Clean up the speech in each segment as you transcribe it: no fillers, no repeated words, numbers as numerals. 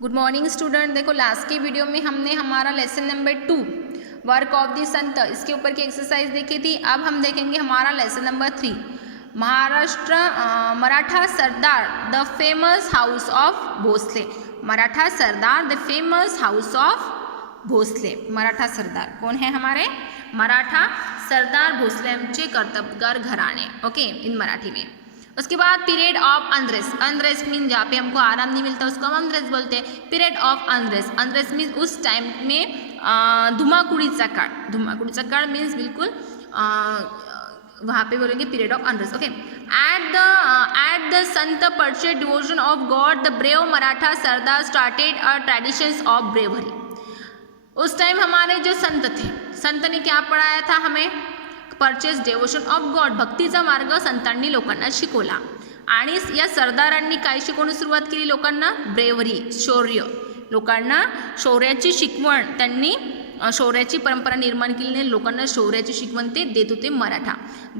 Good morning student. देखो last की video में हमने हमारा lesson number 2 work of the संत इसके ऊपर की एक्सरसाइज देखी थी। अब हम देखेंगे हमारा lesson number 3 Maharashtra Maratha Sardar the famous house of Bhosale. Maratha Sardar the famous house of Bhosale. Maratha सरदार कौन है हमारे? मराठा सरदार भोसले आमचे कर्तबगार घराणे। ओके इन मराठी में। उसके बाद period of unrest. Unrest mean जहाँ पे हमको आराम नहीं मिलता उसको हम अनरेस्ट बोलते हैं। Period of unrest. Unrest mean उस टाइम में धुमाकुड़ीचा काळ। धुमाकुड़ीचा काळ मीन्स बिल्कुल वहाँ पे बोलेंगे period of unrest. Okay at the saints preached devotion of God the brave Maratha sardar started a traditions of bravery. उस टाइम हमारे जो संत थे, संत ने क्या पढ़ाया था हमें? परचेस डेवोशन ऑफ गॉड, भक्तीचा मार्ग संतांनी लोकांना शिकवला। आणि या सरदारांनी काय शिकवणं सुरुवात केली लोकांना? ब्रेवरी, शौर्य। लोकांना शौर्याची शिकवण, त्यांनी शौर्याची परंपरा निर्माण केली, लोकांना शौर्याची शिकवण ते देत होते Maratha.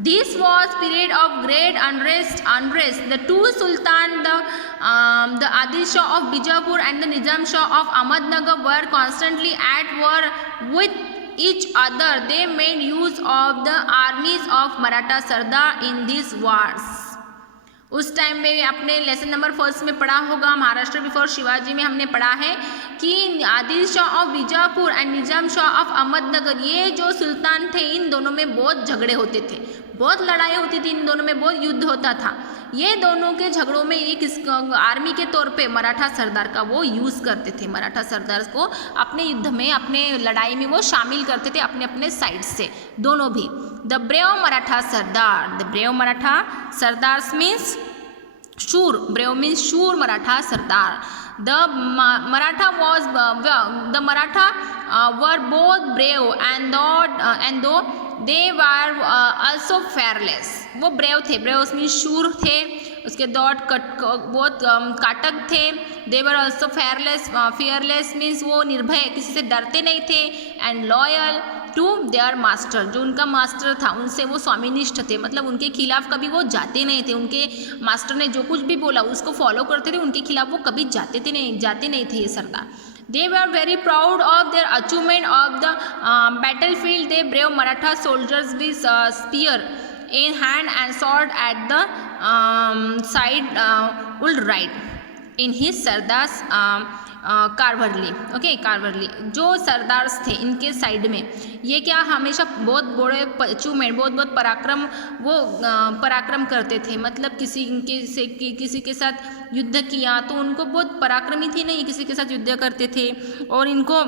This was period of great unrest the two Sultan the Adil Shah of Bijapur and the Nizam Shah of Ahmednagar were constantly at war with each other. They made use of the armies of Maratha Sardar in these wars. उस time में अपने lesson number 1 में पढ़ा होगा, Maharashtra before Shivaji में हमने पढ़ा है कि Adil Shah of Bijapur and Nizam Shah of Ahmednagar, ये जो सुल्तान थे इन दोनों में बहुत झगड़े होते थे, बहुत लड़ाई होती थी, इन दोनों में बहुत युद्ध होता था। ये दोनों के झगड़ों में एक आर्मी के तौर पे मराठा सरदार का वो यूज़ करते थे। मराठा सरदार को अपने युद्ध में, अपने लड़ाई में वो शामिल करते थे अपने अपने साइड से, दोनों भी। The brave Maratha Sardar, the brave Maratha sardar means शूर, ब्रेव मीन्स शूर मराठा सरदार। The Maratha were both brave and though they were also fearless. वो ब्रेव थे, ब्रेव मीन्स शूर थे, उसके बहुत काटक थे। They were also fearless means वो निर्भय, किसी से डरते नहीं थे। And loyal to their master, जो उनका मास्टर था उनसे वो स्वामीनिष्ठ थे, मतलब उनके खिलाफ कभी वो जाते नहीं थे। उनके मास्टर ने जो कुछ भी बोला उसको फॉलो करते थे, उनके खिलाफ वो कभी जाते नहीं थे ये सरदार। They were very proud of their achievement of the battlefield. They brave Maratha soldiers with spear in hand and sword at the side would ride in his Sardar's cavalry. Okay cavalry जो सरदार्स थे इनके side में ये क्या हमेशा बहुत बड़े अचीवमेंट, बहुत पराक्रम, वो पराक्रम करते थे। मतलब किसी के साथ युद्ध किया तो उनको बहुत पराक्रमी थी, नहीं किसी के साथ युद्ध करते थे और उनको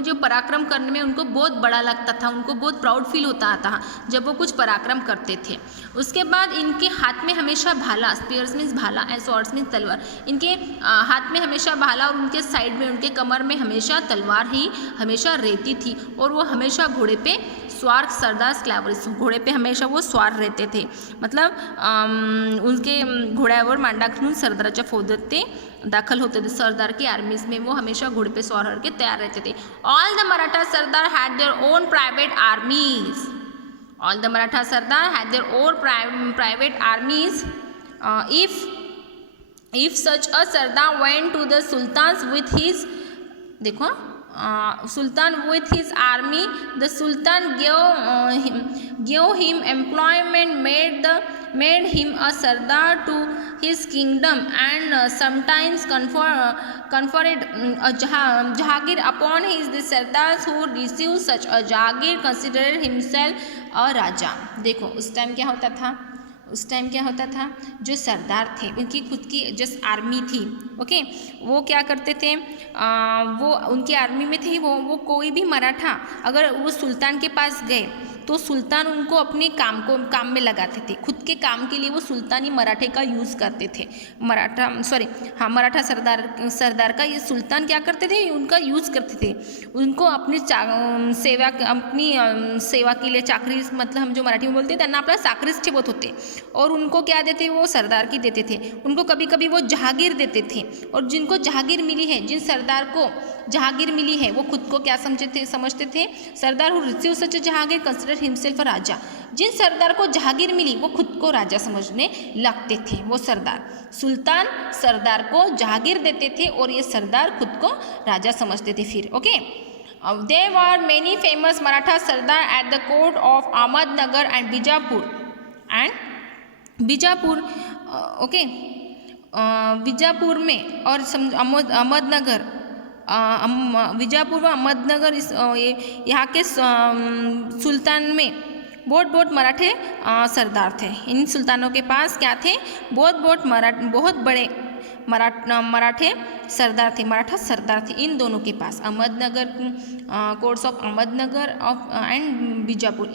जो पराक्रम करने में उनको बहुत बड़ा लगता था, उनको बहुत प्राउड फील होता था जब वो कुछ पराक्रम करते थे। उसके बाद इनके हाथ में हमेशा भाला, स्पीयर्स मीन्स भाला एंड स्वॉर्ड्स मीन्स तलवार, इनके हाथ में हमेशा भाला और उनके साइड में, उनके कमर में हमेशा तलवार ही हमेशा रहती थी। और वो हमेशा घोड़े पे स्वार, सरदार स्क्लॅवरिस, घोड़े पे हमेशा वो स्वार रहते थे। मतलब उनके घोड्यावर मांडा घालून सरदाराच्या फौजात ते दाखल होते थे, सरदार की आर्मीज में वो हमेशा घोड़े पे सवार होकर तैयार रहते थे। All the Maratha sardar had their own private armies. All the Maratha sardar had their own private armies. If such a sardar went to the sultan with his, देखो Sultan with his army, the Sultan gave him employment, made him a Sardar to his kingdom, and sometimes conferred a Jahagir upon the Sardars who received such a Jahagir considered himself a Raja। देखो उस time क्या होता था, जो सरदार थे उनकी खुद की जस्ट आर्मी थी। ओके वो क्या करते थे, वो उनकी आर्मी में थे, वो कोई भी मराठा अगर वो सुल्तान के पास गए तो सुल्तान उनको अपने काम में लगाते थे। खुद के काम के लिए वो सुल्तानी मराठे का यूज़ करते थे। मराठा सरदार का ये सुल्तान क्या करते थे, उनका यूज़ करते थे। उनको अपनी सेवा के लिए चाकरी, मतलब हम जो मराठी में बोलते हैं त्यांना आपला चाकरीच ठेवत होते और उनको क्या देते, वो सरदार की देते थे। उनको कभी कभी वो जहागीर देते थे और जिनको जहागीर मिली है, जिन सरदार को जहागीर मिली है वो खुद को क्या समझते थे, sardar who receive such jagir consider consider himself raja. जिन सरदार को जहागीर मिली वो खुद को राजा समझने लगते थे। वो सरदार, सुल्तान सरदार को जहागीर देते थे और ये सरदार खुद को राजा समझते थे फिर। Okay, there were many famous Maratha sardar at the court of Ahmednagar and Bijapur. Okay, Bijapur में और अहमदनगर, बीजापुर व अहमदनगर यहाँ के सुल्तान में बहुत मराठे सरदार थे। इन सुल्तानों के पास क्या थे? बहुत बड़े मराठे सरदार थे, मराठा सरदार थे इन दोनों के पास। Ahmednagar, courts of Ahmednagar and Bijapur,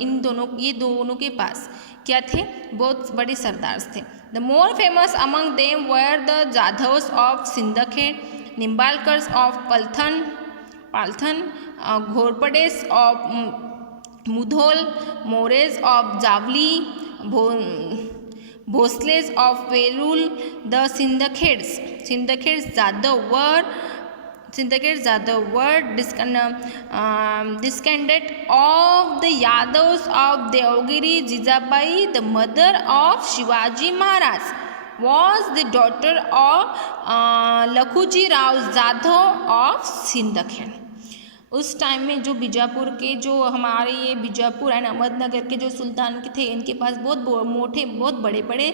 ये दोनों के पास क्या थे? बहुत बड़े सरदार थे। The more famous among them were the Jadhavs of Sindkhed, Nimbalkars of Phaltan, Ghorpades of Mudhol, Mores of Javli, Bhosales of Verul. The Sindkhed Jadhav were descendant of the Yadavs of Devgiri. Jijabai, the mother of Shivaji Maharaj, was the daughter of Lakhuji Rao Jadhav of Sindkhed. उस time में जो बीजापुर के जो हमारे ये Bijapur and Ahmednagar के जो सुल्तान के थे, इनके पास बहुत बड़े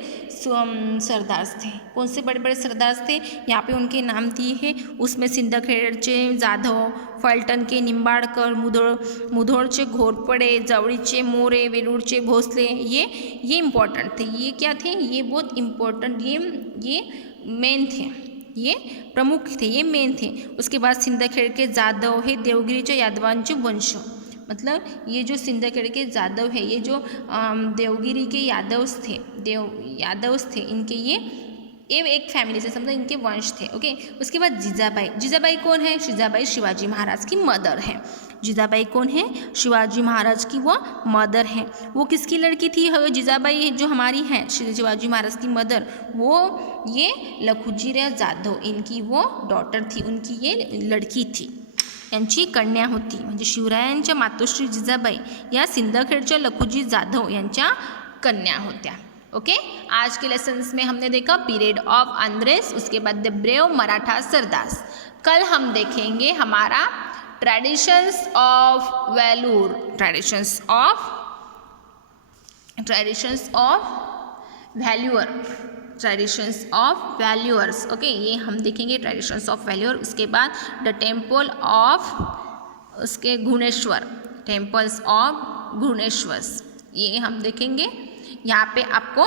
सरदार थे। कौन से बड़े सरदार थे? यहाँ पे उनके नाम दिए हैं। उसमें सिंदखेड़चे जाधव, फलटण के निंबाड़कर, मुधोळचे घोरपडे, जावळीचे मोरे, वेलूरचे भोसले, ये इम्पोर्टेंट थे। ये क्या थे? ये बहुत इम्पोर्टेंट, ये मेन थे, ये प्रमुख थे, ये मेन थे। उसके बाद सिंदखेड़ के जादव है देवगिरीच्या यादवांचे वंश। मतलब ये जो सिंदखेड़ के जादव है, ये जो देवगिरी के यादव्स थे, इनके ये एक फैमिली से, समझो इनके वंश थे। ओके, उसके बाद जीजाबाई कौन है? जीजाबाई शिवाजी महाराज की मदर है। जीजाबाई कौन है? शिवाजी महाराज की वो मदर है। वो किसकी लड़की थी? जीजाबाई जो हमारी है शिवाजी महाराज की मदर, वो ये लखुजीराव जाधव, इनकी वो डॉटर थी, उनकी ये लड़की थी, यांची कन्या होती। म्हणजे शिवरायांच्या मातोश्री जिजाबाई या सिंदखेड़च्या लखुजी जाधव यांच्या कन्या होत्या। ओके, आज के लेसन्स में हमने देखा पीरियड ऑफ अंग्रेज, उसके बाद द ब्रेव मराठा सरदार्स। कल हम देखेंगे हमारा traditions of Vellore, traditions of valuers. Okay, ये हम देखेंगे ट्रेडिशंस ऑफ वैल्यूअर। उसके बाद द टेम्पल ऑफ उसके घुणेश्वर, टेम्पल्स ऑफ घुणेश्वर्स, ये हम देखेंगे। यहाँ पे आपको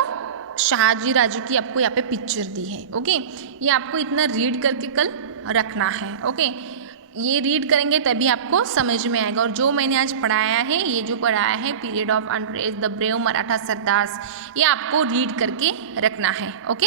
शहाजी राजे की आपको यहाँ पे पिक्चर दी है। ओके, ये आपको इतना रीड करके कल रखना है। ओके, ये रीड करेंगे तभी आपको समझ में आएगा। और जो मैंने आज पढ़ाया है, ये जो पढ़ाया है पीरियड ऑफ अंग्रेज, द ब्रेव मराठा सरदार्स, ये आपको रीड करके रखना है। ओके।